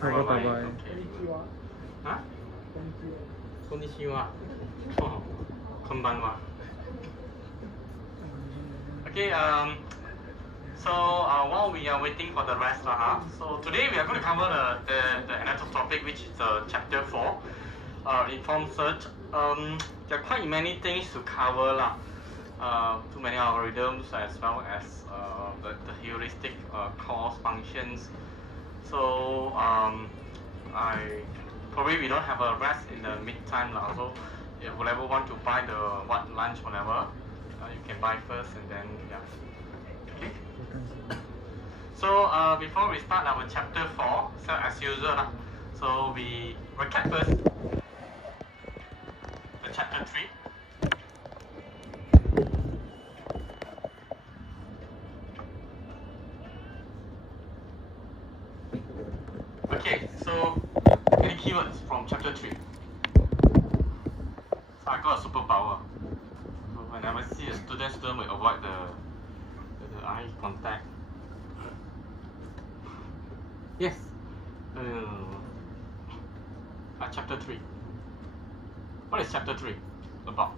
Bye bye. bye. Okay. Huh? Konnichiwa. Oh, konbanwa. Okay, so while we are waiting for the rest, so today we are going to cover the another topic, which is chapter 4, informed search. There are quite many things to cover, too many algorithms as well as the heuristic calls functions. So I probably we don't have a rest in the mid-time, so if whoever want to buy the lunch, whatever, you can buy first and then okay. So before we start our chapter 4, so as usual, so we recap first the chapter 3. Okay, so any keywords from chapter 3? So I got a superpower. So whenever I see a student will avoid the eye contact. Yes. Chapter 3. What is chapter 3 about?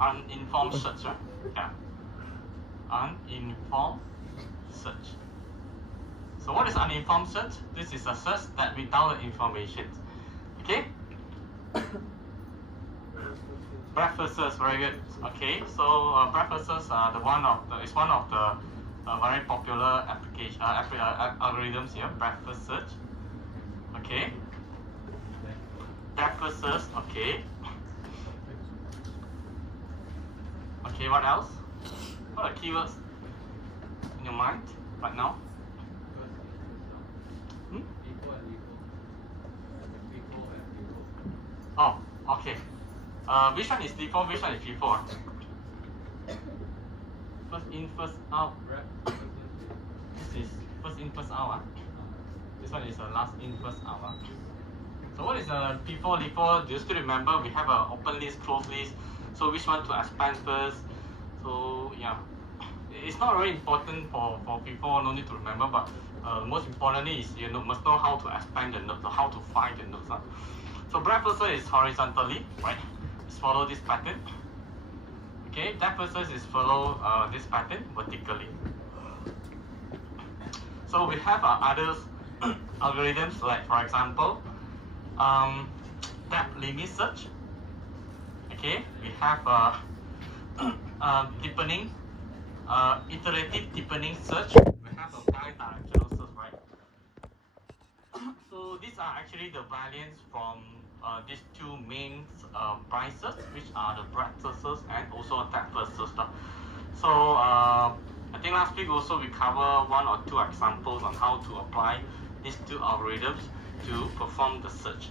Uninformed search, right? Yeah. Uninformed search. So what is uninformed search? This is a search that without the information. Okay? Breadth-first search, very good. Okay, so breadth-first search is one of the very popular application algorithms here. Breadth-first search. Okay. Breadth-first search. Okay. Okay, what else? What are keywords in your mind right now? Oh, okay. Which one is default? Which one is before? First in, first out. This is first in, first out. This one is last in, first out. So what is before? Do you still remember? We have an open list, closed list. So which one to expand first? So yeah, it's not very important for before. No need to remember. But most importantly is you must know how to expand the nodes, how to find the nodes. So breadth-first search is horizontally, right? It's follow this pattern. Okay, depth-first search is follow this pattern vertically. So we have other algorithms, like for example, depth limit search. Okay, we have deepening, iterative deepening search. We have a bi-directional search, right? So these are actually the variants from these two main prices, which are the breadth-first search and also depth-first search. So I think last week also we covered one or two examples on how to apply these two algorithms to perform the search.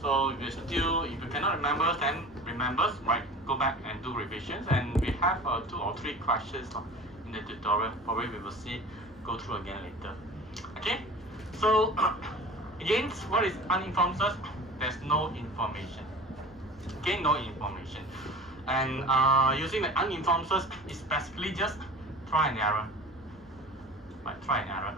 So if you cannot remember, then remember, right? Go back and do revisions. And we have 2 or 3 questions in the tutorial. Probably we will go through again later. Okay. So again, what is uninformed search? There's no information. Okay, no information. And using the uninformed search is basically just try and error. Right, try and error.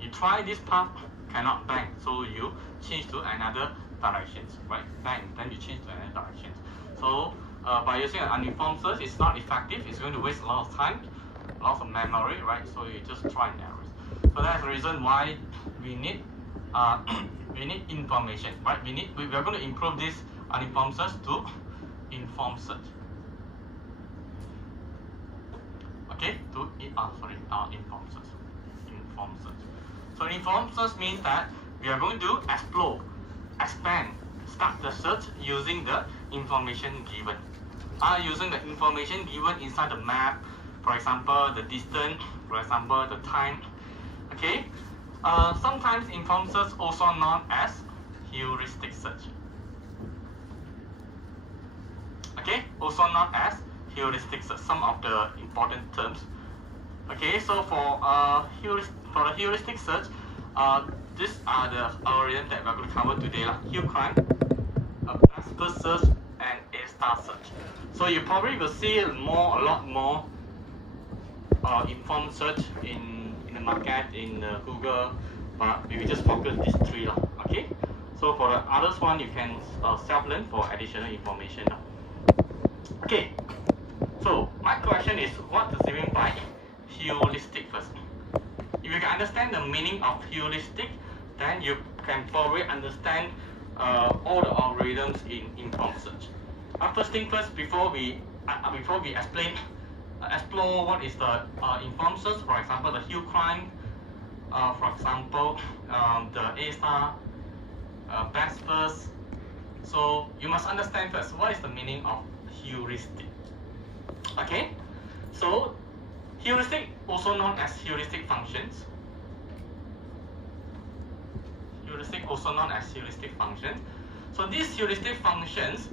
You try this path, cannot bang, so you change to another directions, right? Bang, then you change to another directions. So by using an uninformed search, it's not effective. It's going to waste a lot of time, lots of memory, right? So you just try and error. So that's the reason why we need information, right? We are going to improve this uninformed search to informed search. Okay, informed search. Informed search. So informed search means that we are going to explore, expand, start the search using the information given. Using the information given inside the map, for example, the distance, for example, the time. Okay. Sometimes informed search also known as heuristic search. Okay, also known as heuristic search. Some of the important terms. Okay, so for the heuristic search, these are the algorithms that we're going to cover today, like HuCrime, breadth-first search, and A-star search. So you probably will see a lot more informed search in the market, in Google, but we will just focus these three lah. Okay. So for the others one, you can self-learn for additional information lah. Okay. So my question is, what does it mean by heuristic first? If you can understand the meaning of heuristic, then you can probably understand all the algorithms in informed search. First thing first, before we explore what is the informed search, for example, the HuCrime, for example, the A-star, best first. So you must understand first what is the meaning of heuristic. Okay, so heuristic, also known as heuristic functions. Heuristic, also known as heuristic functions. So these heuristic functions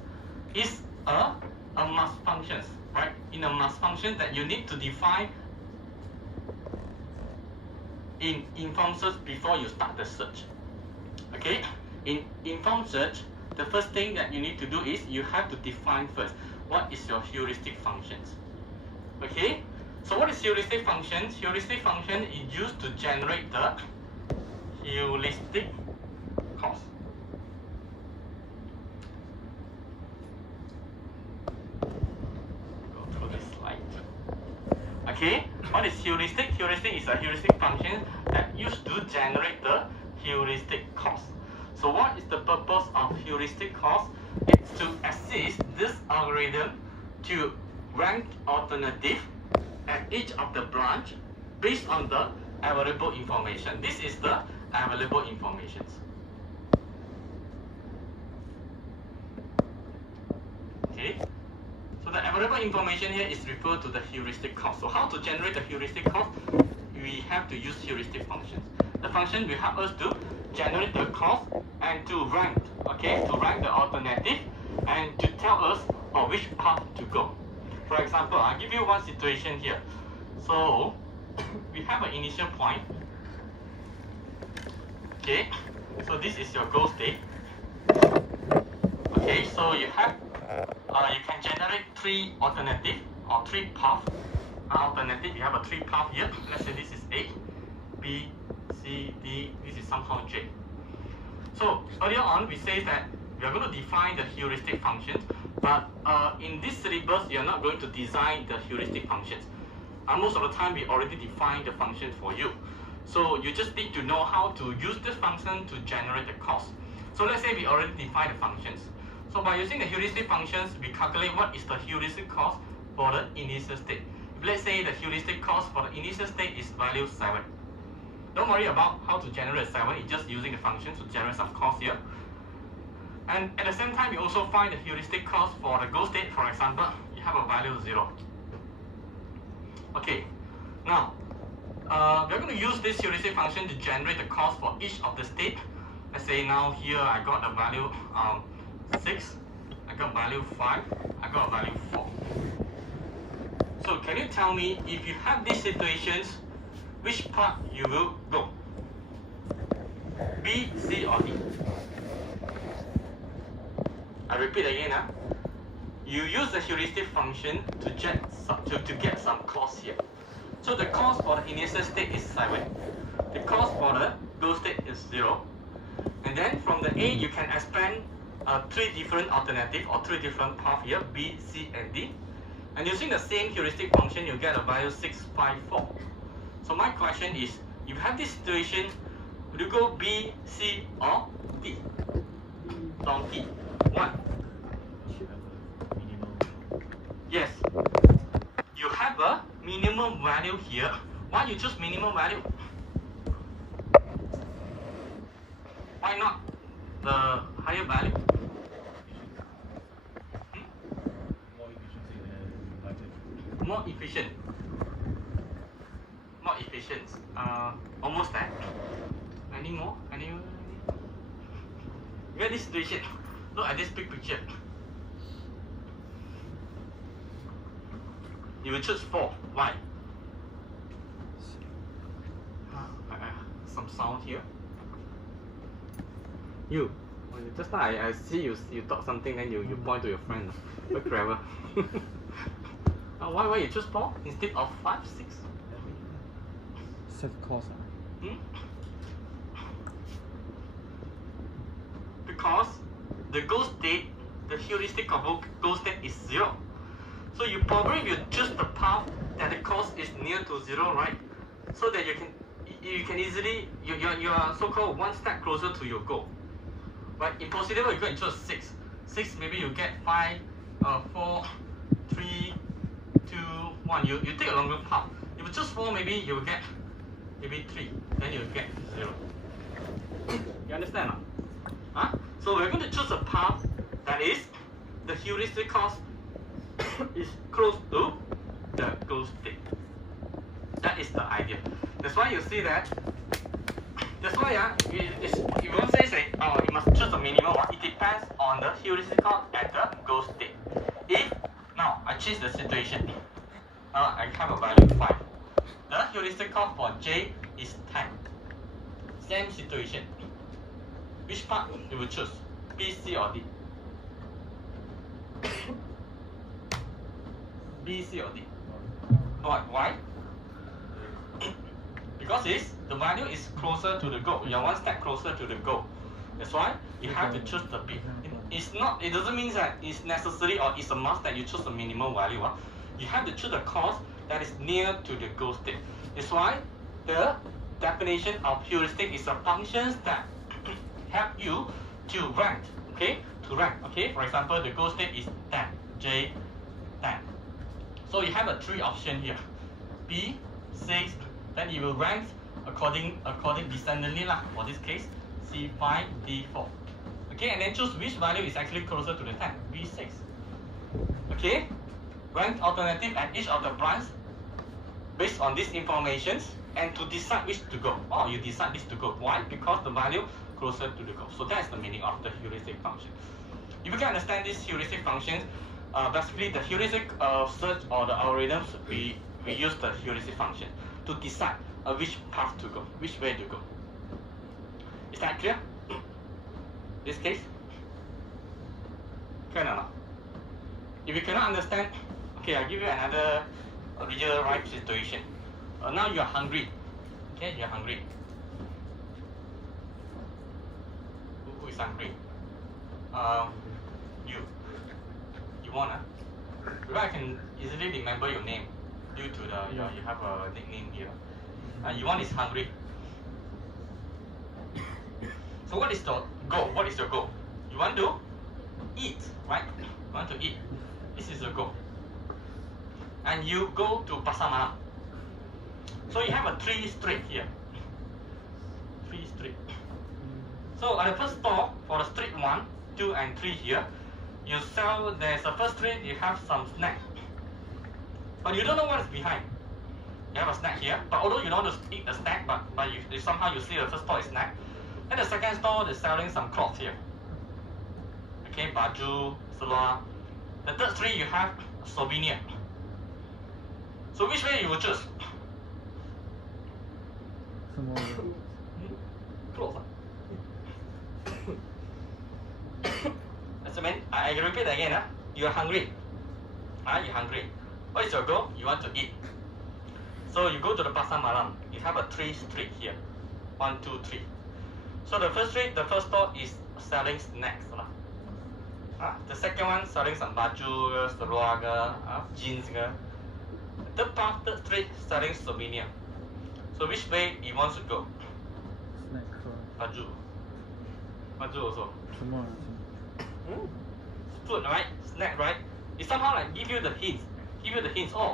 is a must functions, right? In a must function that you need to define in informed search before you start the search. Okay, in informed search, the first thing that you need to do is you have to define first what is your heuristic functions. Okay, so what is heuristic functions? Heuristic function is used to generate the heuristic cost. Go through this slide. Okay, what is heuristic? Heuristic is a heuristic function that used to generate the heuristic cost. So what is the purpose of heuristic cost? It's to assist this algorithm to rank alternative at each of the branch based on the available information. This is the available information. Okay, so the available information here is referred to the heuristic cost. So how to generate the heuristic cost? We have to use heuristic functions. The function will help us to generate the cost and to rank, okay, to rank the alternative and to tell us which path to go. For example, I'll give you one situation here. So we have an initial point. Okay, so this is your goal state. Okay, so you have you can generate three alternative or three path. Alternative, you have a three path here. Let's say this is A, B, C, D. This is somehow J. So earlier on, we say that we are going to define the heuristic functions, but in this syllabus, you are not going to design the heuristic functions. Most of the time, we already define the function for you. So you just need to know how to use this function to generate the cost. So let's say we already define the functions. So by using the heuristic functions, we calculate what is the heuristic cost for the initial state. If let's say the heuristic cost for the initial state is value 7. Don't worry about how to generate 7, it's just using the function to generate some cost here. And at the same time, you also find the heuristic cost for the goal state. For example, you have a value 0. Okay, now we're going to use this heuristic function to generate the cost for each of the state. Let's say now here I got a value 6, I got value 5, I got a value 4. So can you tell me, if you have these situations, which part you will go? B, C, or D? I repeat again. You use the heuristic function to get some cost here. So the cost for the initial state is 7. The cost for the goal state is 0. And then from the A, you can expand 3 different alternatives or 3 different paths here, B, C, and D. And using the same heuristic function, you get a value 6, 5, 4. So my question is, if you have this situation, would you go B, C, or D? Donkey. Why? Yes. You have a minimum value here. Why you choose minimum value? Why not the higher value? More efficient. More efficient. Almost that. Any more? Any? Where this situation? Look at this big picture. You will choose 4. Why? Some sound here. You. Just now I see you talk something, then you point to your friend. Very clever. Why you choose 4 instead of 5, 6? Save cost. because the goal state, the heuristic of goal state is 0. So you probably will choose the path that the cost is near to 0, right? So that you can easily, you are so-called one step closer to your goal. Right? In possible, you can choose 6. 6, maybe you get 5, 4, 3, 2, 1. You take a longer path. If you choose 4, maybe you will get maybe 3. Then you will get 0. You understand? Huh? So we're going to choose a path that is the heuristic cost is close to the goal state. That is the idea. That's why you see that. That's why you won't say you must choose a minimum one. It depends on the heuristic cost at the goal state. If now I change the situation, I have a value 5. The heuristic cost for J is 10. Same situation. Which part you will choose? B, C, or D? B, C, or D? Why? Because the value is closer to the goal. You are one step closer to the goal. That's why you have to choose the B. It doesn't mean that it's necessary or it's a must that you choose the minimum value. You have to choose the cost that is near to the goal state. That's why the definition of heuristic is a function that help you to rank. Okay, for example, the goal state is 10, J 10. So you have a 3 option here, B 6. Then you will rank according descendantly lah. For this case, C5, D4. Okay, and then choose which value is actually closer to the 10, B6. Okay, rank alternative at each of the branch based on these informations and to decide which to go. You decide this to go. Why? Because the value closer to the goal. So that's the meaning of the heuristic function. If you can understand these heuristic functions, basically the heuristic search or the algorithms, we use the heuristic function to decide which path to go, which way to go. Is that clear? This case? Clear or not? If you cannot understand, okay, I'll give you another real life situation. Now you are hungry. Okay, you are hungry. Who is hungry? You want because I can easily remember your name due to you have a nickname here. Yuan is hungry. So what is the goal? What is your goal? You want to eat, right? You want to eat. This is the goal. And you go to Pasar Malam. So you have a 3 street here. 3 street. So at the first store for the street 1, 2, and 3 here, there's a first street, you have some snack. But you don't know what is behind. You have a snack here, but although you don't want to eat the snack, but somehow you see the first store is snack. And the second store is selling some clothes here. Okay, baju, seluar. The third street you have souvenir. So which way you will choose? Clothes. I repeat again. You are hungry. You're hungry. What is your goal? You want to eat. So you go to the Pasar Malam. You have a 3 street here. 1, 2, 3. So the first street, the first store is selling snacks. The second one selling some baju, seluar, jeans. The third street selling souvenir. So which way you want to go? Snack. Baju. Baju also. Food. Food, right? Snack, right? It somehow like give you the hints.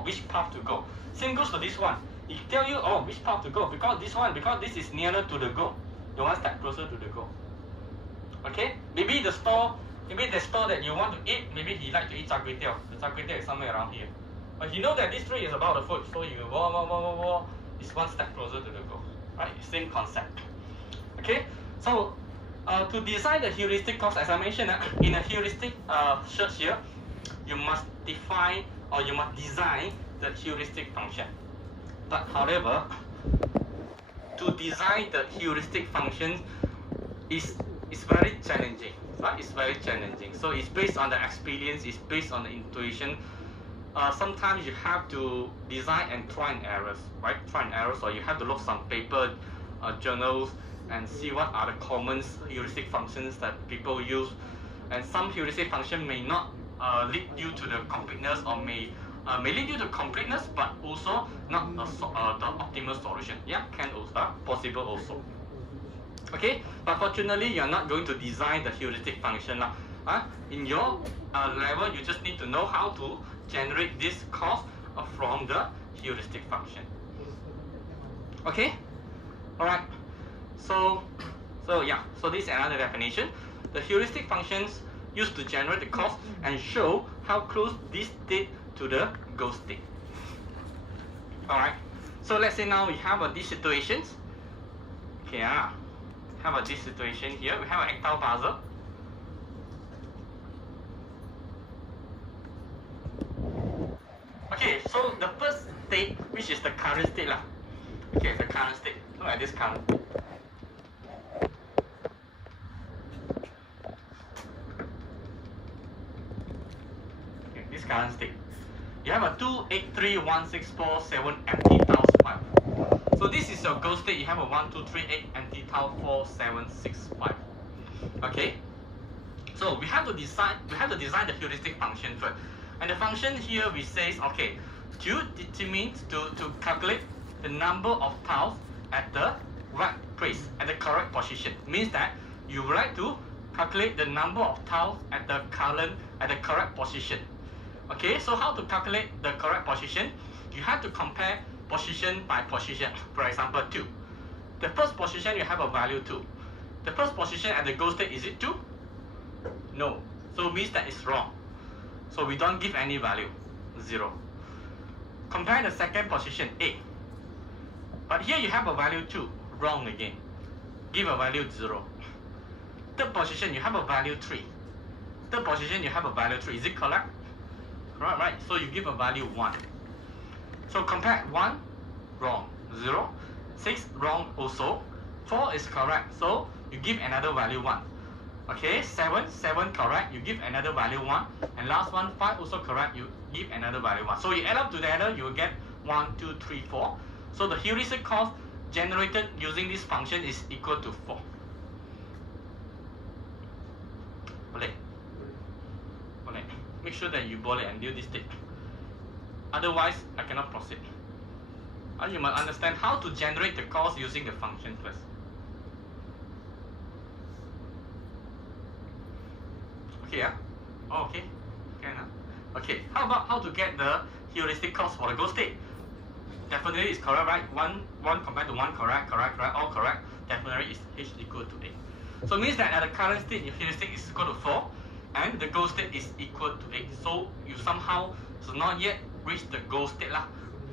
Which path to go. Same goes to this one. It tell you, which path to go because this is nearer to the goal. You one step closer to the goal. Okay? Maybe the store that you want to eat, maybe he like to eat char kway teow. The char kway teow is somewhere around here. But you know that this street is about the food, so you walk. It's one step closer to the goal. Right? Same concept. Okay? So to design the heuristic cost, as I mentioned, in a heuristic search here, you must define or you must design the heuristic function. But however, to design the heuristic function is very challenging. Right? It's very challenging. So it's based on the experience, it's based on the intuition. Sometimes you have to design and try and errors, right? Try and errors, or you have to look some paper, journals, and see what are the common heuristic functions that people use. And some heuristic function may not lead you to the completeness, or may lead you to completeness, but also not the optimal solution. Yeah, can also possible also. Okay, but fortunately, you're not going to design the heuristic function now. In your level, you just need to know how to generate this cost from the heuristic function. Okay, all right. So yeah. So this is another definition. The heuristic functions used to generate the cost and show how close this state to the goal state. All right. So let's say now we have these situations. Okay, have this situation here. We have an Actal puzzle. Okay, so the first state, which is the current state lah. Okay, the current state. Look at this current. Okay, this current state. You have a 2831647 empty tiles 5. So this is your goal state. You have a 1238 empty tile 4765. Okay. So we have to design the heuristic function first. And the function here we says, okay, to determine to calculate the number of tiles at the right place, at the correct position. Means that you would like to calculate the number of tiles at the correct position. Okay, so how to calculate the correct position? You have to compare position by position. For example, 2. The first position you have a value 2. The first position at the goal state, is it 2? No. So means that it's wrong. So we don't give any value, 0. Compare the second position, 8. But here you have a value 2, wrong again. Give a value 0. Third position you have a value 3. Third position you have a value 3. Is it correct? Correct, right? So you give a value 1. So compare 1, wrong. 0, 6, wrong also. 4 is correct. So you give another value 1. Okay, 7 correct, you give another value 1. And last one, 5 also correct, you give another value 1. So you add up together, you will get 1, 2, 3, 4. So the heuristic cost generated using this function is equal to 4. Boleh? Boleh. Make sure that you boleh and do this thing. Otherwise, I cannot proceed. You must understand how to generate the cost using the function first. Okay, oh, okay. Okay, how about how to get the heuristic cost for the goal state? Definitely is correct, right? 1 compared to 1, correct, all correct. Definitely is h equal to 8. So it means that at the current state, your heuristic is equal to 4, and the goal state is equal to 8. So you somehow not yet reach the goal state lah.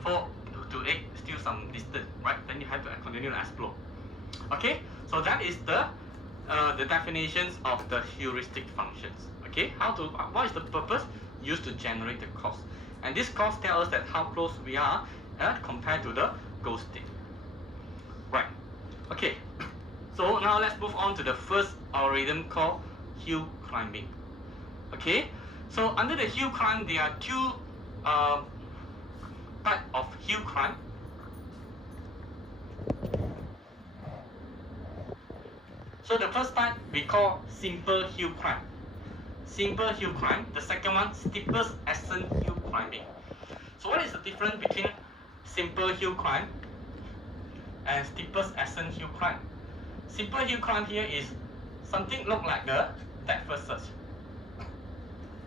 4 to 8, still some distance, right? Then you have to continue to explore. Okay, so that is the definitions of the heuristic functions. Okay, what is the purpose? Used to generate the cost, and this cost tells us that how close we are compared to the goal state. Right. Okay. So now let's move on to the first algorithm called hill climbing. Okay. So under the hill climb, there are two types of hill climb. So the first type we call simple hill climb. Simple hill climb. The second one, steepest ascent hill climbing. So what is the difference between simple hill climb and steepest ascent hill climb? Simple hill climb here is something look like the breadth-first search.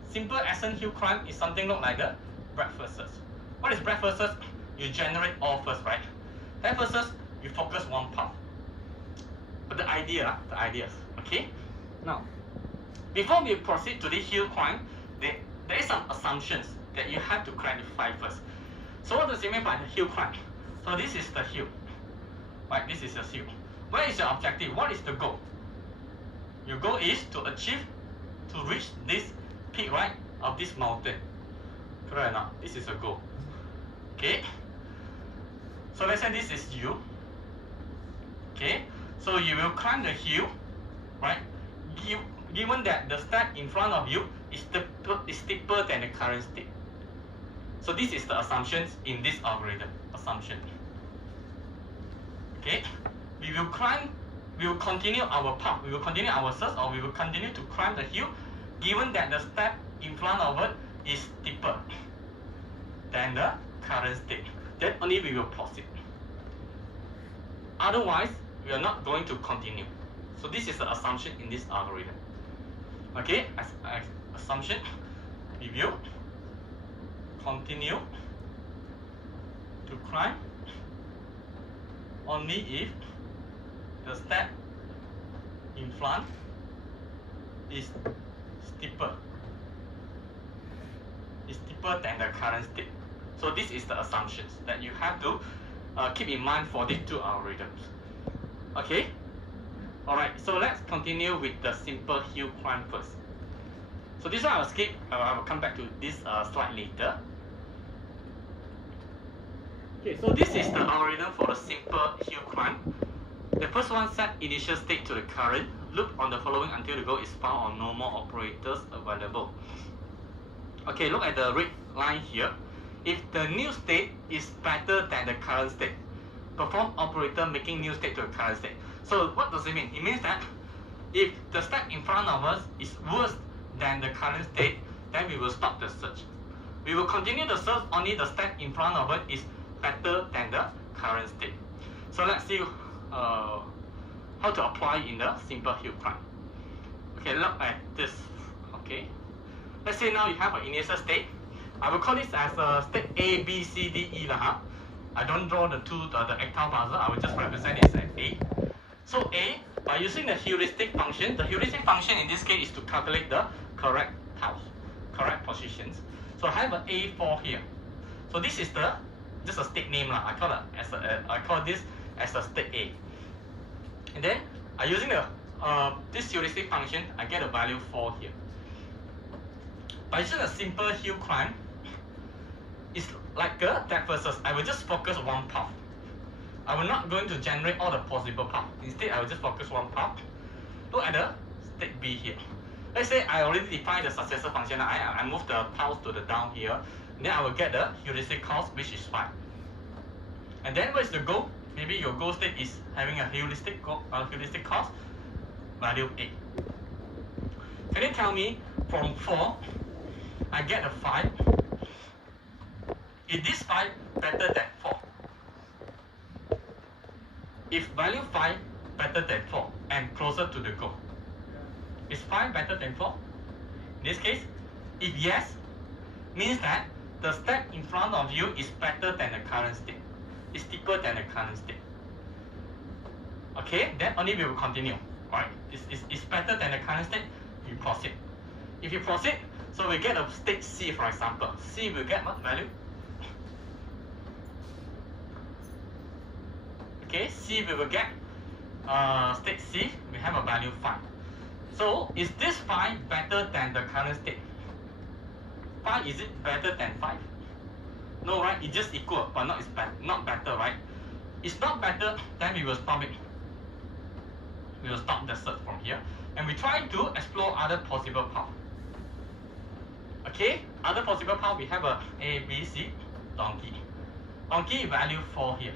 Simple ascent hill climb is something look like the breadth-first search. What is breadth-first search? You generate all first, right? Breadth-first search, you focus one path. But the ideas, okay? Now, before we proceed to the hill climb, there is some assumptions that you have to clarify first. So what does it mean by the hill climb? So this is the hill, right? This is the hill. Where is your objective? What is the goal? Your goal is to reach this peak, right, of this mountain. Correct or not? This is a goal. Okay. So let's say this is you. Okay. So you will climb the hill, right? Given that the step in front of you is steeper than the current state. So this is the assumptions in this algorithm. Assumption. Okay. We will climb we will continue our path, we will continue our search, or we will continue to climb the hill, given that the step in front of it is steeper than the current state. Then only we will proceed. Otherwise, we are not going to continue. So this is the assumption in this algorithm. Okay, as assumption, we will continue to climb only if the step in front is steeper than the current state. So this is the assumptions that you have to keep in mind for these two algorithms. Okay? Alright, so let's continue with the simple hill climb first. So this one I will skip, I will come back to this slide later. Okay, so this is the algorithm for the simple hill climb. The first one, set initial state to the current, loop on the following until the goal is found or no more operators available. Okay, look at the red line here. If the new state is better than the current state, perform operator making new state to the current state. So what does it mean? It means that if the step in front of us is worse than the current state, then we will stop the search. We will continue the search only the step in front of it is better than the current state. So let's see how to apply in the simple hill climb. Okay, look at this. Okay, let's say now you have an initial state. I will call this as state A, B, C, D, E lah. I don't draw the octal puzzle. I will just represent it as A. So A, by using the heuristic function in this case is to calculate the correct house, correct positions. So I have an A4 here. So this is just a state name lah. I call this as a state A. And then using this heuristic function, I get a value 4 here. By using a simple hill climb, it's like a depth first. I will just focus one path. I will not going to generate all the possible paths. Instead, I will just focus one path. Look at the state B here. Let's say I already defined the successor function. I move the path to the down here. Then I will get the heuristic cost, which is 5. And then what is the goal? Maybe your goal state is having a heuristic cost value 8. Can you tell me from 4, I get a 5? Is this 5 better than 4? If value 5 better than 4 and closer to the goal, is 5 better than 4? In this case, if yes, means that the step in front of you is better than the current state. It's steeper than the current state. Okay, then only we will continue. Right? It's better than the current state, you proceed. If you proceed, so we get a state C, for example. C will get what value? Okay, C we will get state C, we have a value 5. So is this 5 better than the current state? 5, is it better than 5? No, right? It's just equal, but not better, right? It's not better, then we will stop it. We will stop the search from here. And we try to explore other possible paths. Okay, other possible path, we have a B, C, donkey. Donkey value 4 here.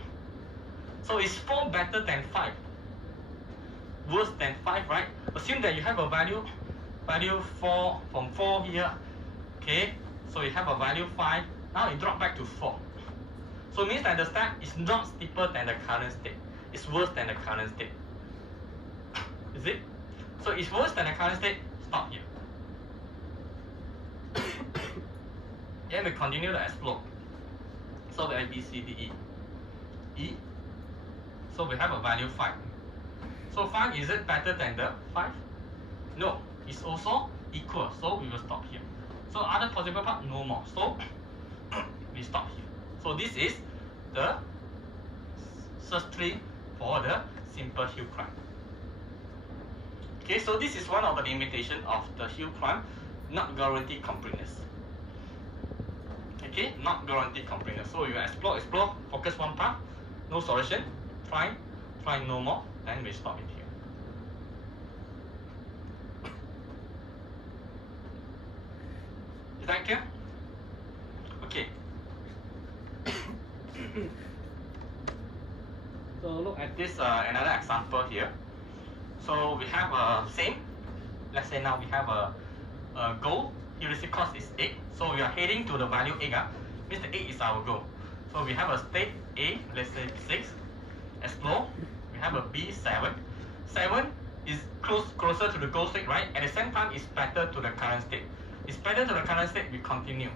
So is 4 better than 5? Worse than 5, right? Assume that you have a value 4 from 4 here. Okay, so you have a value 5. Now it drop back to 4. So it means that the step is not steeper than the current state. It's worse than the current state. Is it? So it's worse than the current state, stop here. Then we continue to explore. So the A, B, C, D, E. E. So we have a value 5. So 5, is it better than the 5? No, it's also equal. So we will stop here. So other possible part, no more. So we stop here. So this is the search tree for the simple hill climb. Okay, so this is one of the limitations of the hill climb, not guaranteed completeness. Okay, not guaranteed completeness. So you explore, focus one path, no solution, try no more, then we stop it here. Is that clear? Okay. So look at this another example here. So we have same. Let's say now we have a goal. Heuristic cost is 8. So we are heading to the value 8. Means the 8 is our goal. So we have a state A, let's say 6. Explore. We have a B, 7. 7 is closer to the goal state, right? At the same time, it's better to the current state. It's better to the current state, we continue.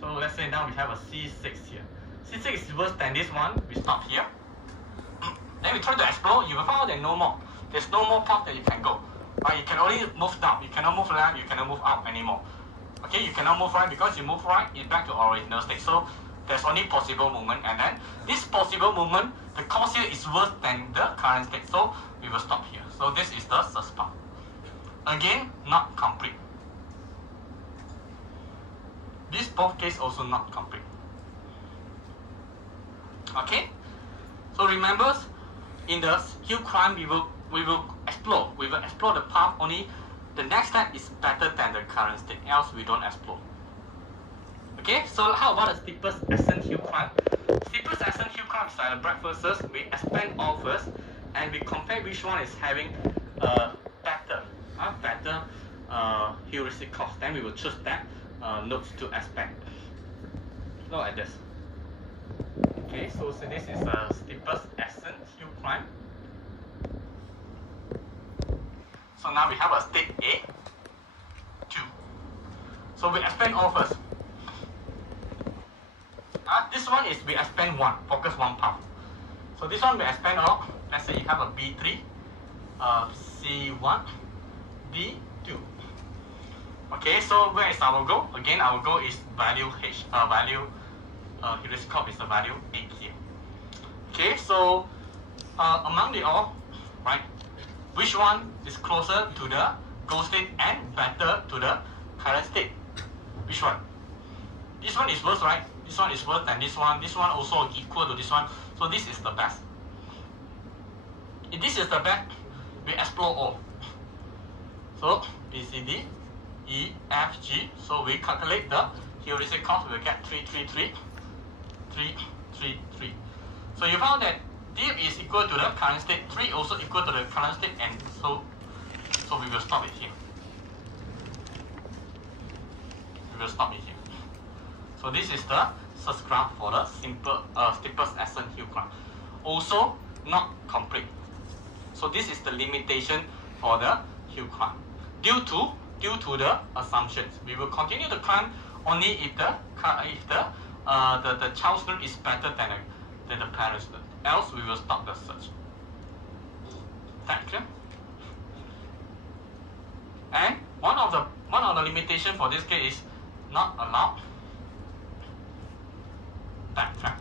So let's say now we have a C6 here. C6 is worse than this one, we stop here. Then we try to explore, you will find that no more. There's no more path that you can go. Right? You can only move down, you cannot move left, you cannot move up anymore. Okay, you cannot move right because you move right, it's back to original state. So there's only possible movement, and then this possible movement, the cost here is worse than the current state. So we will stop here. So this is the search path. Again, not complete. This both case also not complete. Okay? So remember, in the hill climb, we will explore the path only. The next step is better than the current state, else we don't explore. Okay, so how about the steepest ascent hill climb? Steepest ascent hill climb is like the breakfasts. We expand all first, and we compare which one is having better heuristic cost. Then we will choose that nodes to expand. Look at this. Okay, so this is the steepest ascent hill climb. So now we have a state A, 2. So we expand all first. This one is we expand 1, focus 1 path. So this one we expand all. Let's say you have a B3, C1, D2. Okay, so where is our goal? Again, our goal is value H, heuristic cost is the value 8 here. Okay, so among the all, right, which one is closer to the goal state and better to the current state? Which one? This one is worse, right? This one is worse than this one. This one also equal to this one. So this is the best. If this is the best, we explore all. So B, C, D, E, F, G. So we calculate the heuristic cost. We will get 3, 3, 3, 3, 3, 3. So you found that D is equal to the current state. 3 also equal to the current state, and so we will stop it here. We will stop it here. So this is the search graph for the simple steepest ascent hill climb. Also not complete. So this is the limitation for the hill climb. Due to the assumptions, we will continue to climb only if the child's node is better than the parent's node. Else we will stop the search. That clear? And one of the limitation for this case is not allowed backtrack.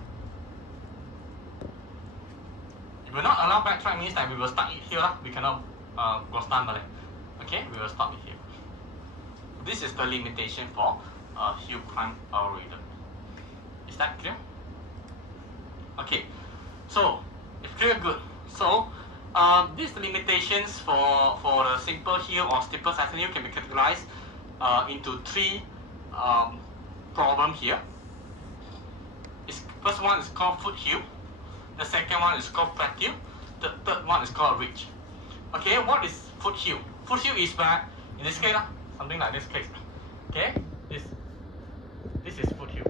If we will not allow backtrack means that we will start it here. We cannot go stand by it. Okay, we will stop it here. This is the limitation for hill climb algorithm. Is that clear? Okay, so it's clear, good. So these limitations for the simple hill or steepest ascent hill can be categorized into 3 problems here. First one is called foothill. The second one is called plateau. The third one is called ridge. Okay, what is foothill? Foothill is where, in this case, something like this case. Okay, this is foothill.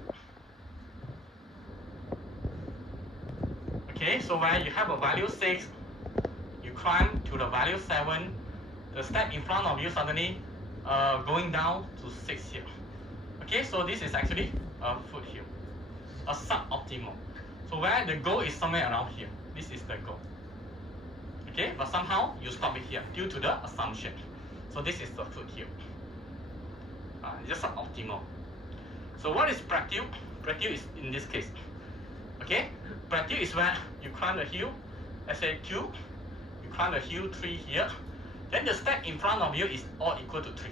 Okay, so where you have a value 6, you climb to the value 7, the step in front of you suddenly going down to 6 here. Okay, so this is actually a foothill, a suboptimal. So where the goal is somewhere around here. This is the goal. Okay, but somehow you stop it here due to the assumption. So this is the foothill. It's just suboptimal. So what is plateau? Plateau is in this case. Okay, plateau is where you climb the hill. Let's say 2. You climb the hill 3 here. Then the step in front of you is all equal to 3.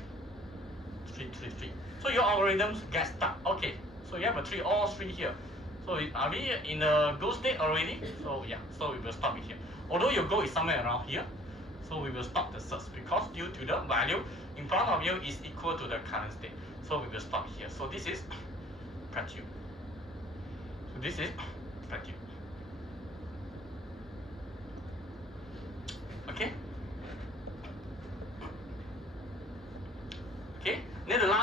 3, 3, 3. So your algorithms get stuck. Okay, so you have a 3, all 3 here. So are we in the goal state already? So yeah, so we will stop it here. Although your goal is somewhere around here, so we will stop the search because due to the value in front of you is equal to the current state. So we will stop here. So this is plateau. So this is plateau. Okay?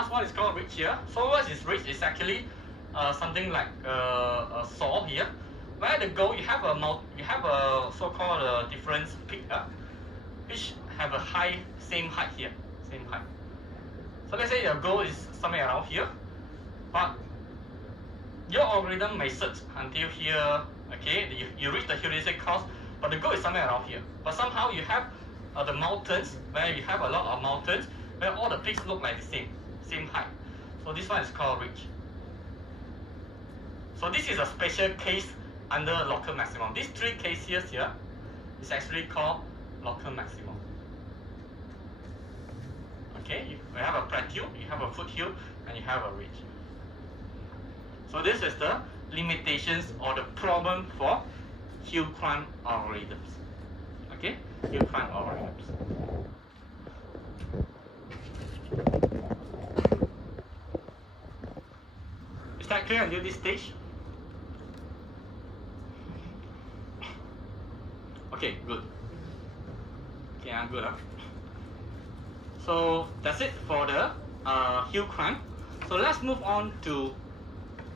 last one is called ridge here. So what is ridge? Is actually something like a saw here, where the goal you have a so-called difference peak, which have a same height here, same height. So let's say your goal is somewhere around here, but your algorithm may search until here. Okay, you reach the heuristic cost, but the goal is somewhere around here. But somehow you have the mountains, where you have a lot of mountains, where all the peaks look like the same height. So this one is called ridge. So this is a special case under local maximum. These three cases here is actually called local maximum. Okay, you have a plateau, you have a foothill, and you have a ridge. So this is the limitations or the problem for hill climb algorithms. Okay, hill climb algorithms. Is that clear until this stage? Okay, good. Okay, I'm good. So that's it for the hill climb. So let's move on to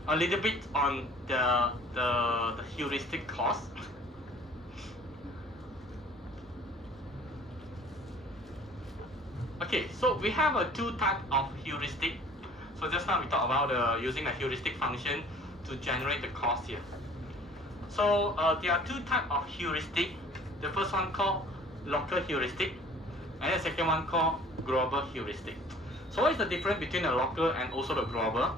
a little bit on the heuristic cost. Okay, so we have two types of heuristic. So just now we talked about using a heuristic function to generate the cost here. So there are two types of heuristic. The first one called local heuristic, and the second one called global heuristic. So what is the difference between a local and also the global?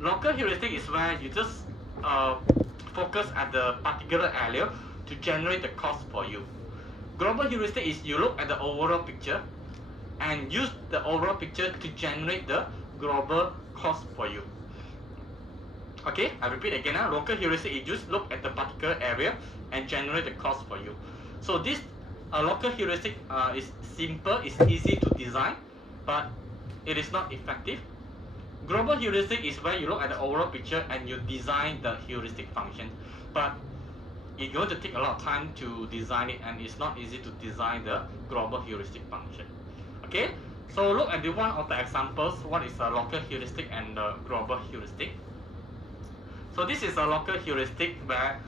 Local heuristic is where you just focus at the particular area to generate the cost for you. Global heuristic is you look at the overall picture and use the overall picture to generate the global cost for you. Okay, I repeat again. Local heuristic, you just look at the particular area and generate the cost for you. So this local heuristic is simple, it's easy to design, but it is not effective. Global heuristic is where you look at the overall picture and you design the heuristic function, but it's going to take a lot of time to design it, and it's not easy to design the global heuristic function. Okay, so look at the one of the examples. What is a local heuristic and the global heuristic? So this is a local heuristic where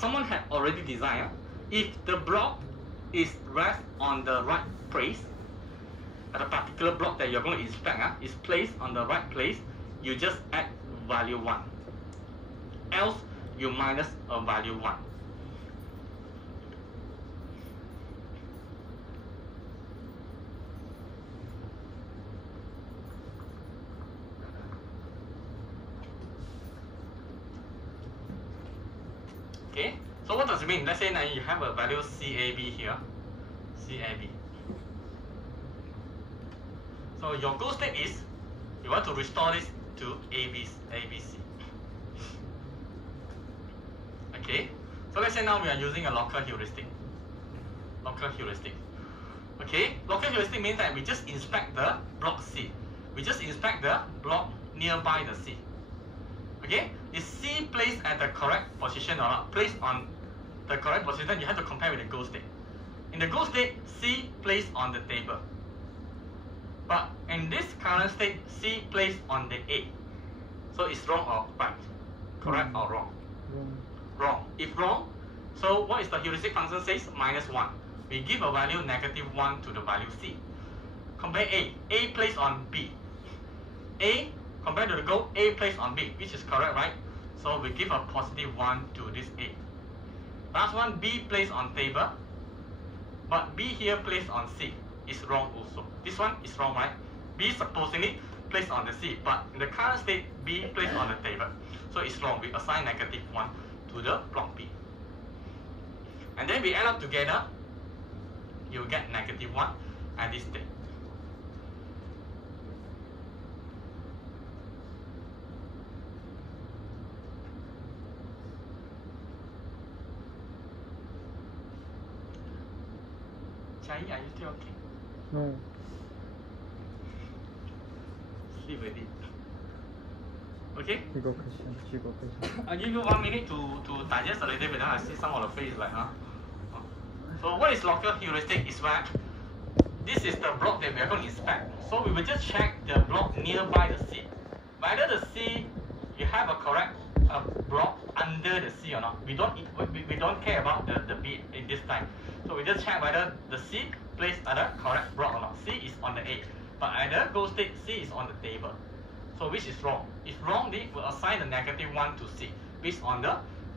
someone had already designed. If the block is rest on the right place, at a particular block that you're going to inspect is placed on the right place, you just add value 1. Else, you minus a value 1. Okay, so what does it mean? Let's say now you have a value CAB here, CAB. So your goal state is you want to restore this to ABC. Okay, so let's say now we are using a local heuristic. Local heuristic. Okay, local heuristic means that we just inspect the block C. We just inspect the block nearby the C. Okay, is C placed at the correct position or not? Placed on the correct position, you have to compare with the goal state. In the goal state, C placed on the table. But in this current state, C placed on the A. So it's wrong or right? Correct or wrong? Wrong. If wrong, so what is the heuristic function says? Minus 1. We give a value -1 to the value C. Compare A. A placed on B. A compared to the goal, A placed on B, which is correct, right? So we give a +1 to this A. Last one, B placed on table, but B here placed on C is wrong also. This one is wrong, right? B supposedly placed on the C, but in the current state, B placed on the table. So it's wrong. We assign -1 to the block B. And then we add up together, you get -1 at this state. Chai, are you still okay? No. Sleep already. Okay? She got question. I'll give you 1 minute to digest a little bit, then I see some of the face like, huh? So what is local heuristic is where this is the block that we are going to inspect. So we will just check the block nearby the C. Whether the C, you have a correct block under the C or not. We don't care about the B in this time. So we just check whether the C placed at the correct block or not. C is on the A, but at the goal state C is on the table. So which is wrong? If wrong, we will assign the -1 to C based on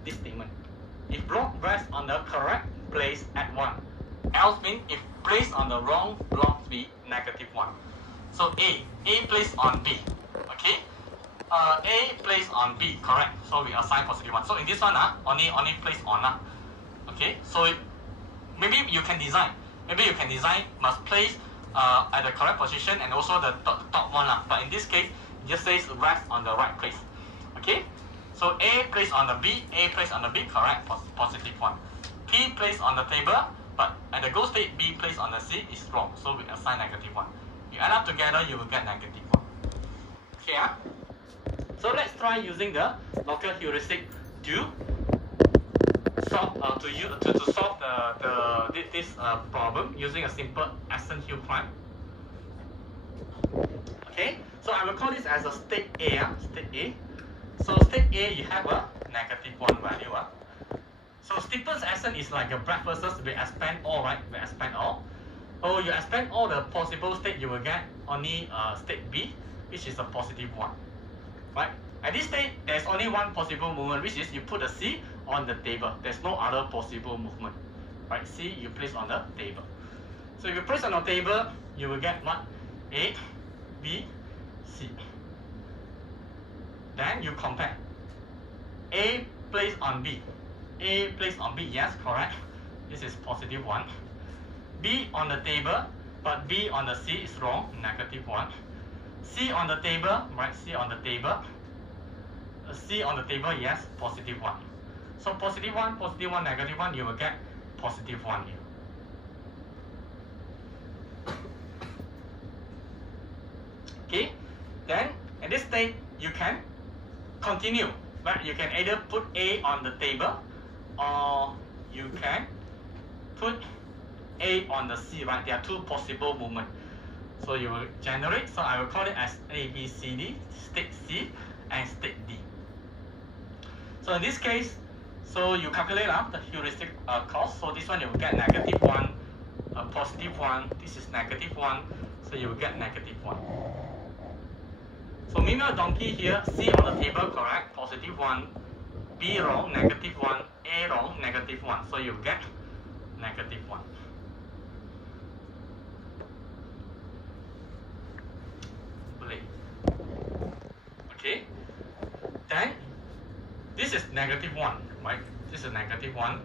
this statement. If block rests on the correct place at 1, else means if placed on the wrong block, be -1. So A placed on B, okay? A placed on B, correct? So we assign +1. So in this one, only placed on, okay? So maybe you can design. Must place at the correct position and also the top one, but in this case, it just says rest on the right place, okay? So A placed on the B, correct, +1. P placed on the table, but at the goal state B placed on the C is wrong, so we assign -1. You add up together, you will get -1. Okay, So let's try using the local heuristic to solve this problem using a simple Aston-Hill prime. Okay, so I will call this as a state A. State A. So state A, you have a -1 value. So Stefan's Aston is like a breadth versus we expand all, right? We expand all. So you expand all the possible state, you will get only state B, which is a +1, right? At this state, there's only one possible movement, which is you put a C on the table. There's no other possible movement, right? C you place on the table. So if you place on the table, you will get what? A, B, C. Then you compare. A placed on B. A placed on B, yes, correct. This is +1. B on the table, but B on the C is wrong, -1. C on the table, right? C on the table. C on the table, yes, +1. So +1, -1, you will get +1 here. Okay, then at this state, you can continue. Right? You can either put A on the table, or you can put A on the C, right? There are two possible movements. So you will generate, so I will call it as A, B, C, D, state C and state D. So in this case, so you calculate the heuristic cost. So this one you will get -1, +1, this is -1, so you will get -1. So meanwhile donkey here, C on the table, correct, +1, B wrong, -1, A wrong, -1, so you get -1. Okay, then this is -1, right? This is -1.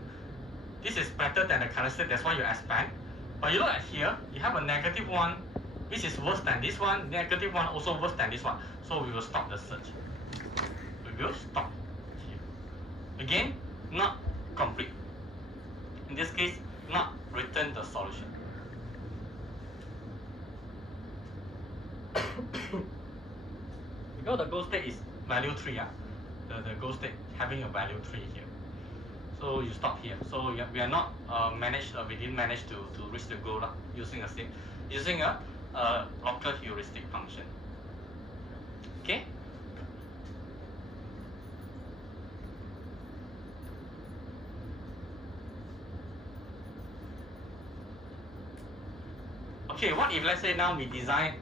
This is better than the current state, that's why you expand. But you look at here, you have a -1, which is worse than this one, -1 also worse than this one. So we will stop the search. We will stop here. Again, not complete. In this case, not return the solution. Because the goal state is value 3, the goal state having a value 3 here. So you stop here. So we are not we didn't manage to reach the goal using a local heuristic function. Okay. Okay, what if let's say now we design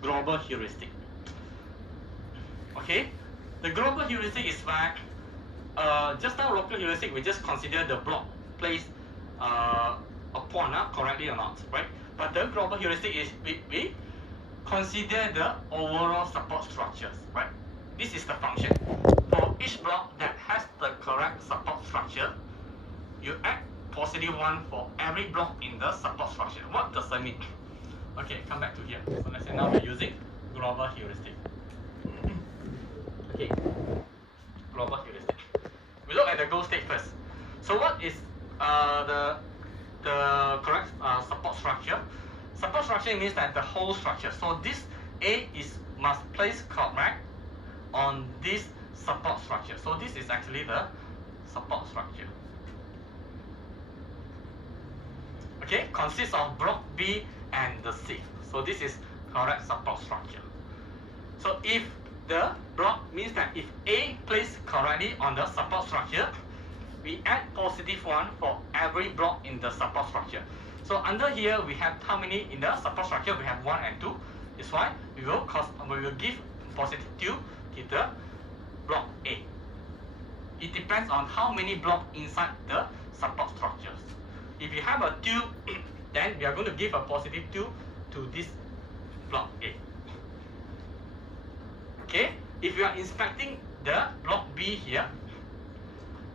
global heuristic? Okay, the global heuristic is where just now local heuristic we just consider the block placed upon correctly or not, right? But the global heuristic is we consider the overall support structures, right? This is the function. For each block that has the correct support structure, you add +1 for every block in the support structure. What does that mean? Okay, come back to here. So let's say now we're using global heuristic. Okay, global heuristic. We look at the goal state first. So what is the correct support structure? Support structure means that the whole structure. So this A must place correct on this support structure. So this is actually the support structure. okay, consists of block B and the C. So this is correct support structure. So if the block means that if A placed correctly on the support structure, we add +1 for every block in the support structure. So under here we have how many in the support structure? We have 1 and 2. That's why we will give +2 to the block A. It depends on how many blocks inside the support structures. If you have a 2, then we are going to give a +2 to this block A. Okay, if you are inspecting the block B here,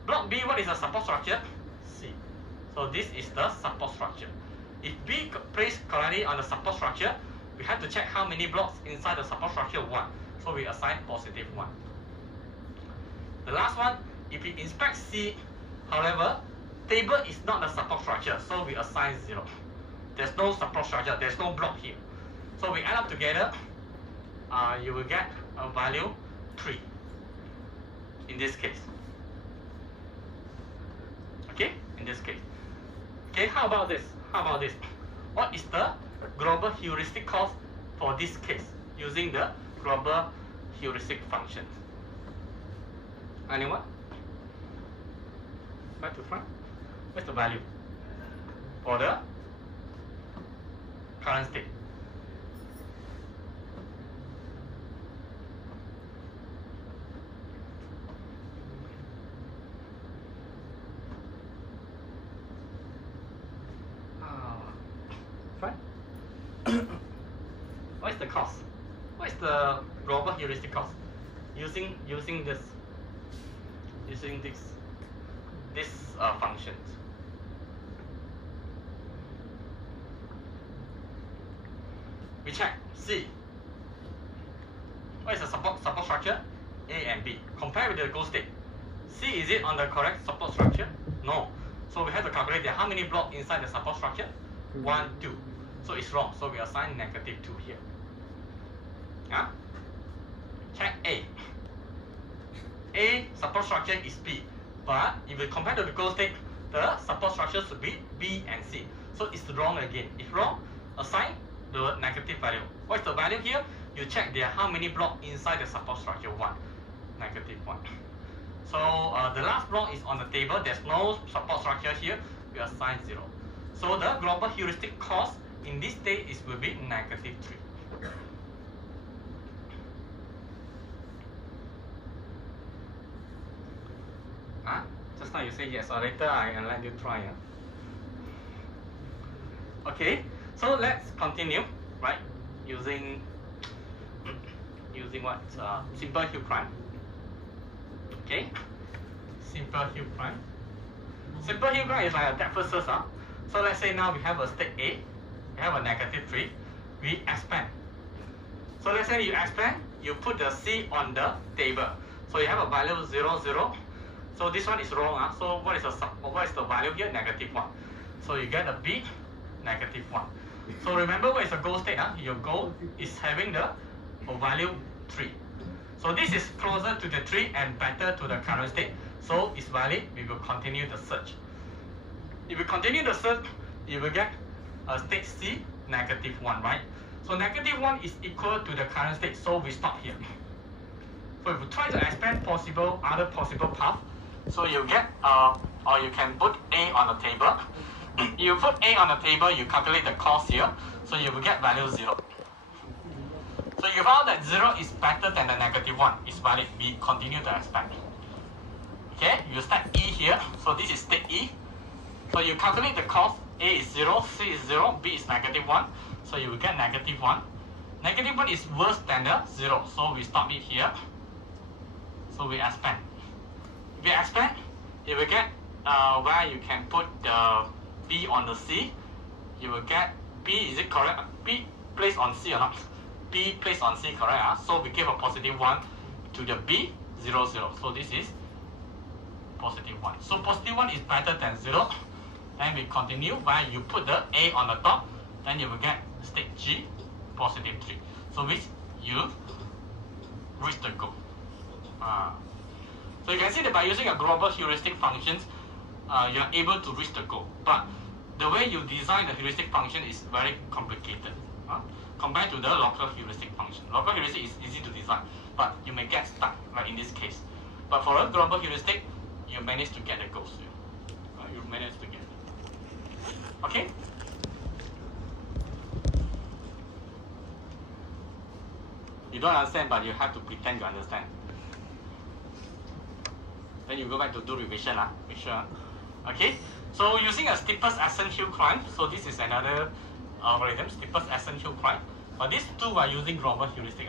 block B, what is the support structure? C. So this is the support structure. If B placed correctly on the support structure, we have to check how many blocks inside the support structure. 1. So we assign +1. The last one, if we inspect C, however, table is not the support structure, so we assign 0. There's no support structure, there's no block here. So we add up together, you will get a value 3 in this case. Okay, in this case. Okay, how about this? How about this? What is the global heuristic cost for this case using the global heuristic function? Anyone? Back to front. What's the value for the current state? Fine. What is the cost? What is the global heuristic cost? Using this functions. We check C. What is the support structure? A and B. Compare with the goal state. C, is it on the correct support structure? No. So we have to calculate how many blocks inside the support structure? 1, 2. So it's wrong. So we assign -2 here. Yeah? Check A. A support structure is B. But if we compare to the goal state, the support structure should be B and C. So it's wrong again. If wrong, assign the negative value. What is the value here? You check there how many blocks inside the support structure. 1. -1. So the last block is on the table. There's no support structure here. We assign 0. So the global heuristic cost in this state will be -3. Just now you say yes, or later I'll let you try. Okay, so let's continue, right? Using what? Simple Hill prime. Okay, simple Hill prime. Simple Hill prime is like a depth first. So let's say now we have a state A, we have a -3, we expand. So let's say you expand, you put the C on the table. So you have a value 0, 0. So this one is wrong. So what is the value here? -1. So you get a B, -1. So remember what is the goal state? Your goal is having the value 3. So this is closer to the 3 and better to the current state. So it's valid. We will continue the search. If you continue the search, you will get a state C, -1, right? So -1 is equal to the current state. So we stop here. So if you try to expand other possible path, so you get or you can put A on the table. You put A on the table, you calculate the cost here, so you will get value 0. So you found that 0 is better than the -1. It's valid. We continue to expand. Okay, you start E here. So this is state E. So you calculate the cost. A is 0, C is 0, B is -1. So you will get -1. -1 is worse than the 0. So we stop it here. So we expand. If you expand, you will get where you can put the B on the C. You will get B, is it correct? B placed on C or not? B placed on C, correct? So we give a +1 to the B, 0, 0. So this is +1. So +1 is better than 0. Then we continue where you put the A on the top. Then you will get state G, +3. So which you reach the goal. So you can see that by using a global heuristic functions, you are able to reach the goal. But the way you design the heuristic function is very complicated compared to the local heuristic function. Local heuristic is easy to design, but you may get stuck, like in this case. But for a global heuristic, you manage to get the goals. You manage to get it. Okay? You don't understand, but you have to pretend you understand. Then you go back to do revision, make sure. Okay? So using a steepest ascent hill climb, so this is another algorithm, steepest ascent hill climb. But these two are using global heuristic.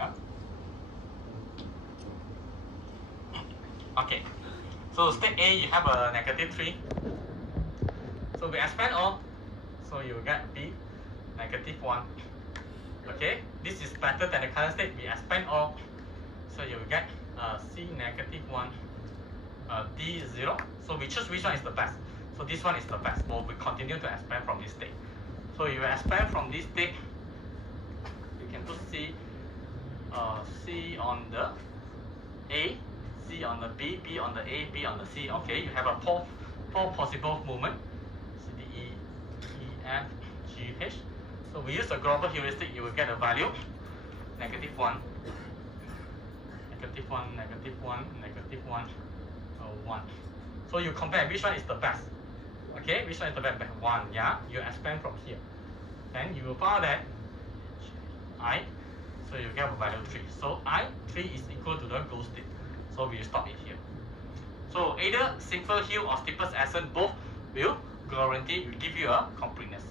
Okay. So state A, you have a -3. So we expand all, so you get B, -1. Okay, this is better than the current state. We expand all, so you get C -1, D 0. So we choose which one is the best. So this one is the best. So we continue to expand from this state. So you expand from this state, you can put C, C on the A, C on the B, B on the A, B on the C. Okay, you have a four possible movement. C, D, E, E, F, G, H. So we use the global heuristic, you will get a value -1, -1, -1, -1. So you compare which one is the best. Okay, which one is the best? 1, yeah. You expand from here. Then you will find that I, so you get a value 3. So I3 is equal to the goal state. So we stop it here. So either simple hill or steepest ascent, both will guarantee will give you a completeness.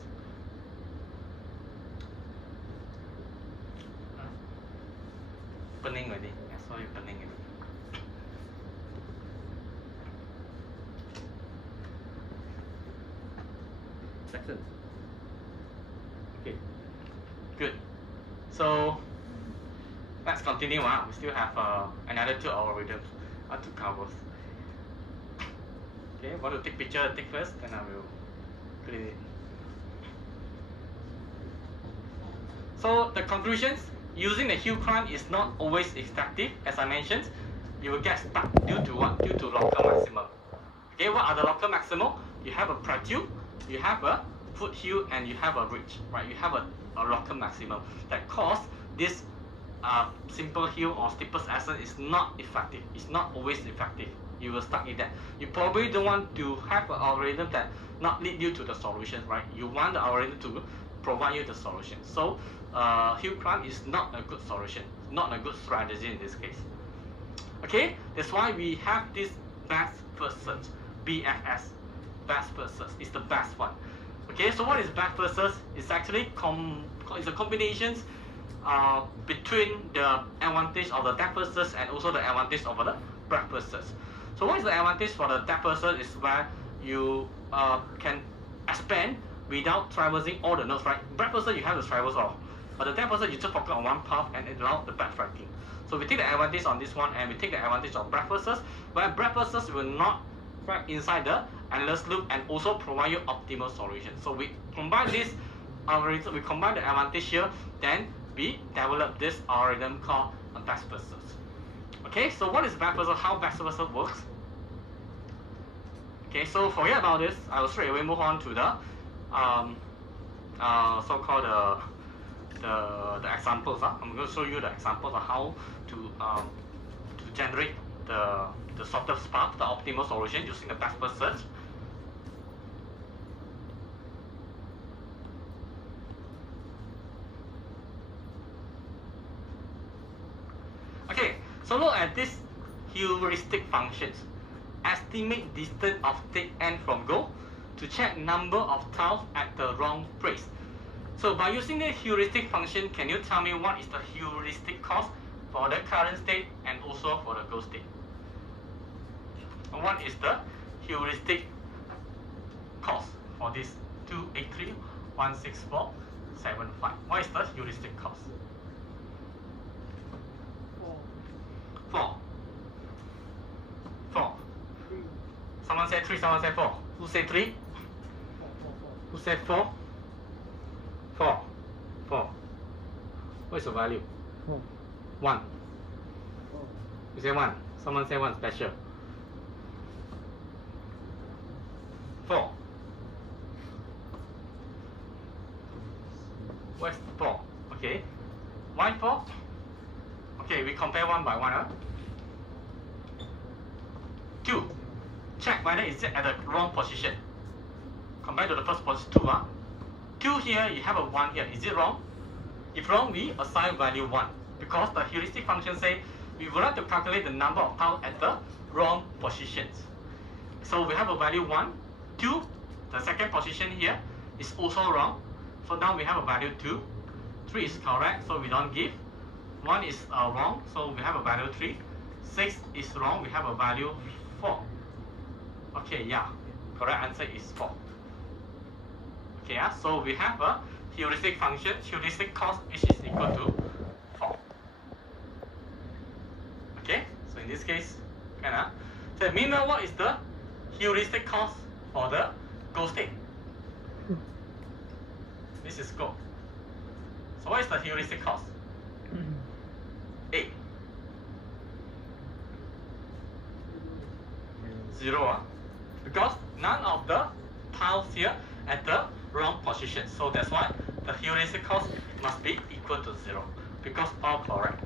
Burning already. I saw you burning already. Sections. Okay. Good. So let's continue. We still have another 2 algorithms to cover. Okay, want to take picture? Take first, then I will clean it. So the conclusions, using the hill climb is not always effective. As I mentioned, you will get stuck due to what? Due to local maximum. Okay, what are the local maximum? You have a plateau, you have a foothill, and you have a ridge, right? You have a local maximum that cause this simple hill or steepest ascent is not effective. It's not always effective. You will stuck in that. You probably don't want to have an algorithm that not lead you to the solution, right? You want the algorithm to provide you the solution. So hill climb is not a good solution, not a good strategy in this case. Okay, that's why we have this best first search, BFS, best first search is the best one. Okay, so what is best first search? It's actually it's a combination between the advantage of the depth first search and also the advantage of the breadth first search. So what is the advantage for the depth first search is where you can expand without traversing all the nodes, right? Breadth first search you have to traverse all, but the depth first search you just focus on one path and allow the backtracking. So we take the advantage on this one and we take the advantage of breadth first search, where breadth first search will not track inside the endless loop and also provide you optimal solution. So we combine this algorithm, we combine the advantage here, then we develop this algorithm called a best first search. Okay, so what is best first search? How best first search works? Okay, so forget about this. I will straight away move on to the so-called the examples. I'm going to show you the examples of how to generate the shortest path, the optimal solution using the best first search. Okay, so look at this heuristic functions. Estimate distance of state n from goal to check number of tiles at the wrong place. So by using the heuristic function, can you tell me what is the heuristic cost for the current state and also for the goal state? What is the heuristic cost for this 283, 164, 75? What is the heuristic cost? 4. 4. Someone said 3, someone said 4. Who said 3? Who said 4? 4. 4. What is the value? 1. You say 1. Someone say 1 special. 4. Where's 4? Okay. Why 4? Okay, we compare one by one. 2. Check whether it's at the wrong position. Compared to the first position, 2. 2 here, you have a 1 here. Is it wrong? If wrong, we assign value 1. Because the heuristic function says we would like to calculate the number of tiles at the wrong positions. So we have a value 1. 2, the second position here is also wrong. So now we have a value 2. 3 is correct, so we don't give. 1 is wrong, so we have a value 3. 6 is wrong, we have a value 4. Okay, yeah, correct answer is 4. Okay, so we have a heuristic function, heuristic cost, which is equal to 4. Okay, so in this case, so meanwhile, what is the heuristic cost for the goal state? This is goal. So what is the heuristic cost? 8. 0. Because none of the tiles here at the wrong position. So that's why the heuristic cost must be equal to 0. Because all correct.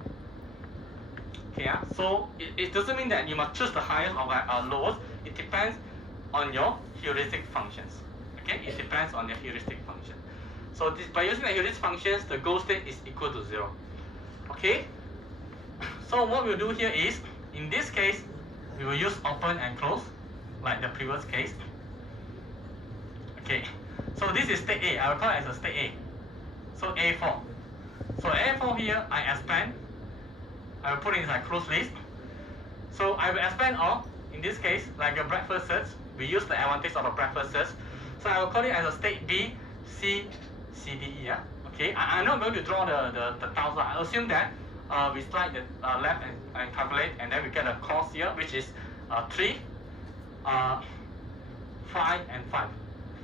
Okay, so it doesn't mean that you must choose the highest or lowest. It depends on your heuristic functions. Okay, it depends on your heuristic function. So by using the heuristic functions, the goal state is equal to 0. Okay. So what we'll do here is, in this case, we will use open and close, like the previous case. Okay. So this is state A. I will call it as a state A. So A4. So A4 here, I expand. I will put it inside closed list. So I will expand all. In this case, like a breadth-first search, we use the advantage of a breadth-first search. So I will call it as a state B, C, C, D, E. Okay. I'm not going to draw the tiles. I assume that we slide the left and calculate, and then we get a cost here, which is 3, 5, and 5.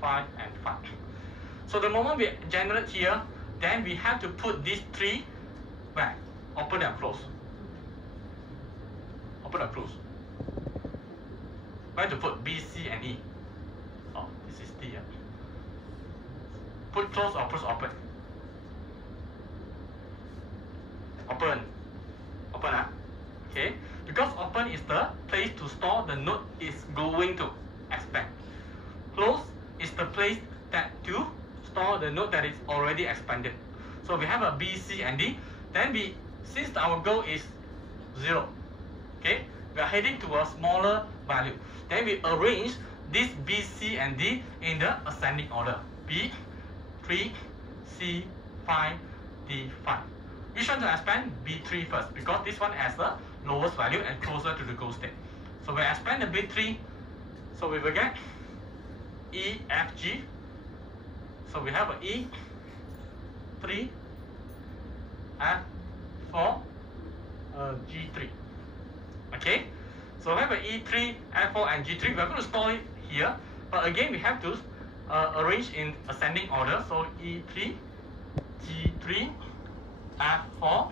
5 and 5. So the moment we generate here, then we have to put these 3 back. Open and close. Open and close. Where to put B, C, and E? Oh, this is D. Put close or push open? Open. Open. Okay. Because open is the place to store the node is going to expand. Close is the place that to store the node that is already expanded. So we have a B, C, and D. Then since our goal is 0, okay, we are heading to a smaller value. Then we arrange this B, C, and D in the ascending order. B, 3, C, 5, D, 5. Which one to expand? B3 first, because this one has the lowest value and closer to the goal state. So we expand the B3, so we will get E, F, G. So we have a E, 3, F, 4, G3. Okay, so we have a E3, F4, and G3. We are going to store it here, but again we have to arrange in ascending order. So E3, G3, F4.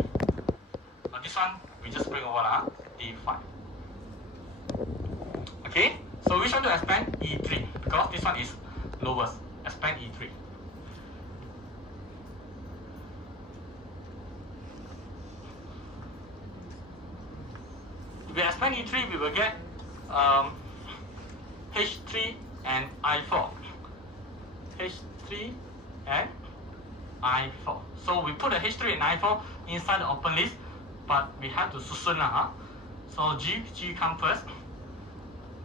This one we just bring over D5. Okay, so which one to expand? E3, because this one is lowest. Expand E3. If we expand E3, we will get H3 and I4. H3 and I4. So we put the H3 and I4 inside the open list, but we have to susun lah. So G come first,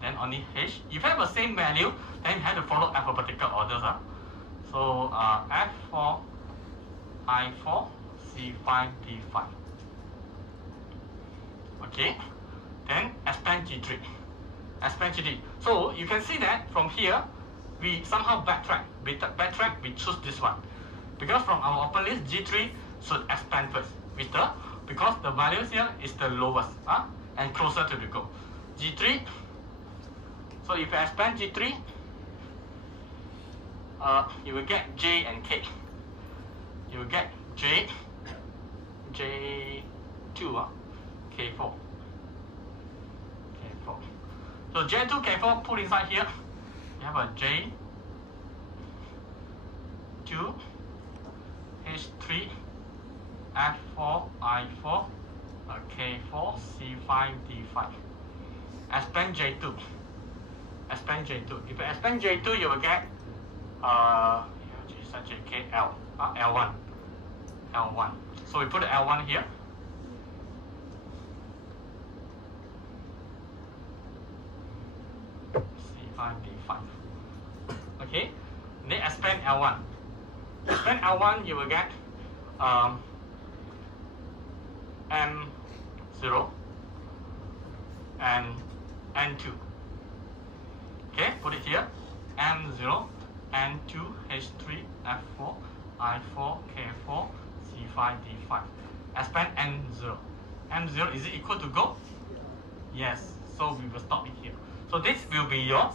then only H. If you have the same value, then you have to follow alphabetical orders. So F4, I4, C5, D5. Okay. Then expand G3. Expand G3. So you can see that from here, we somehow backtrack. We choose this one. Because from our open list, G3 should expand first. Because the values here is the lowest and closer to the goal. G3. So if you expand G3, you will get J and K. You will get J, J2, K4. So J2, K4 put inside here. You have a J2, H3, H3, F4, I4, K4, C5, D5. Expand J2. Expand J2. If you expand J2, you will get L1. L1. So we put the L1 here. C5, D5. Okay. Then expand L1. Expand L1, you will get M0 and N2. Okay, put it here. M0, N2, H3, F4, I4, K4, C5, D5. Expand N0. M0, is it equal to go? Yes, so we will stop it here. So this will be your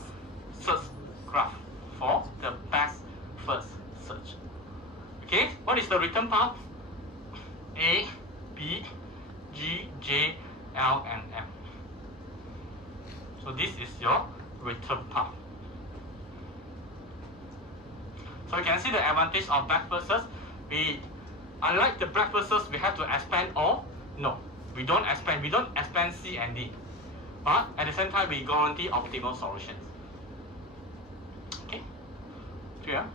search graph for the best first search. Okay, what is the return path? A, B, G, J, L, and M. So this is your return path. So you can see the advantage of breadth search. Unlike the breadth search, we have to expand all. No, we don't expand. We don't expand C and D. But at the same time, we guarantee optimal solutions. Okay, clear?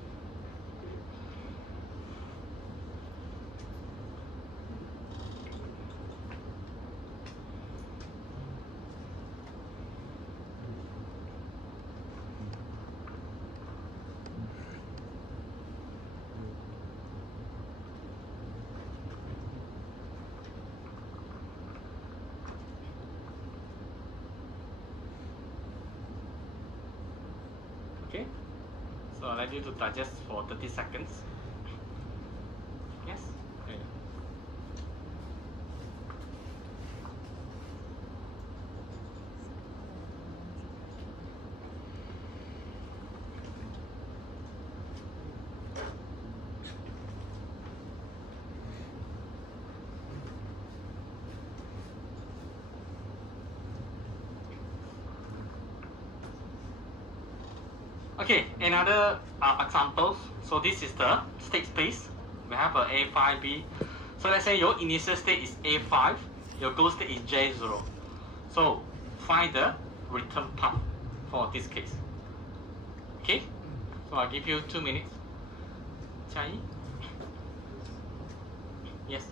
Okay, so I'll let you to digest for 30 seconds. Yes? Okay, another example. So this is the state space. We have a A5, B. So let's say your initial state is A5, your goal state is J0. So find the return path for this case. Okay, so I'll give you 2 minutes. Chai? Yes.